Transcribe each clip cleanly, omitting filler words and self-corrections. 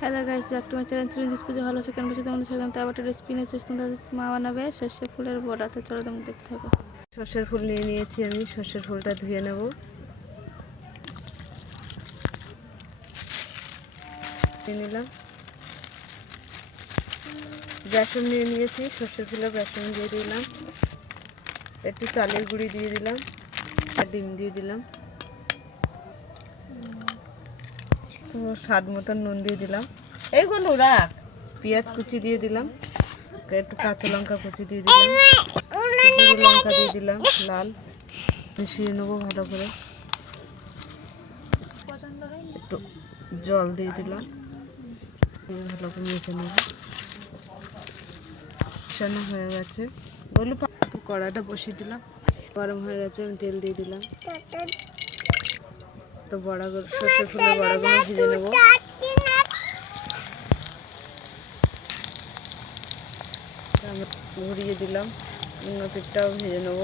Hello guys, back to my channel Chiranjit Puja. ভালো আছে? কেন বসে তোমাদের সাথে আবার একটা রেসিপি নিয়ে এসেছি। তোমাদের মা বানাবে সর্ষে ফুলের বড়া। তো চলো তুমি দেখতে থাকো। সর্ষের ফুল নিয়ে নিয়েছি আমি। সর্ষের ফুলটা ধুয়ে নেব। নিলাম বেসন নিয়ে নিয়েছি। সর্ষের ফুলে বেসন দিয়ে দিলাম, একটু চালের গুঁড়ি দিয়ে দিলাম, আর ডিম দিয়ে দিলাম, তো স্বাদ মতন নুন দিয়ে দিলাম। এইগুলো রাখ। পেঁয়াজ কুচি দিয়ে দিলাম, একটু কাঁচা লঙ্কা কুচি দিয়ে দিলাম, গুঁড়ো লঙ্কা দিয়ে দিলাম লাল। মিশিয়ে নেবো ভালো করে। একটু জল দিয়ে দিলাম, ভালো করে মেখে নেব। মিশানো হয়ে গেছে। বলু কড়াটা বসিয়ে দিলাম, গরম হয়ে গেছে। আমি তেল দিয়ে দিলাম। তো বড়াগুলো, সর্ষের ফুলের বড়াগুলো ভেজে নেব। ঘুরিয়ে দিলাম, অন্য পিঠটাও ভেজে নেব।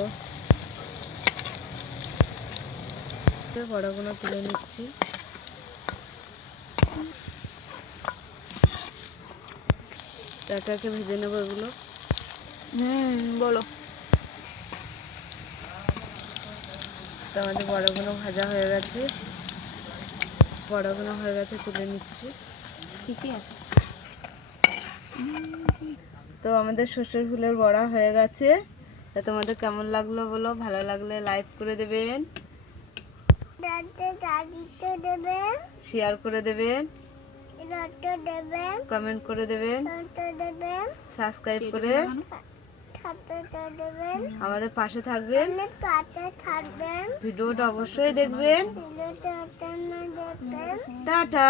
বড়াগুলো তুলে নিচ্ছি। একে ভেজে নেবো এগুলো। বলো। তো আমাদের বড়াগুলো ভাজা হয়ে গেছে। বড়াগুলো হয়ে গেছে, তুলে নিচ্ছি। ঠিকই আছে। তো আমাদের সর্ষের ফুলের বড়া হয়ে গেছে। তা তোমাদের কেমন লাগলো বলো। ভালো লাগলে লাইক করে দেবেন, শেয়ার করে দেবেন, কমেন্ট করে দেবেন, সাবস্ক্রাইব করে আমাদের পাশে থাকবেন। ভিডিওটা অবশ্যই দেখবেন। টাটা।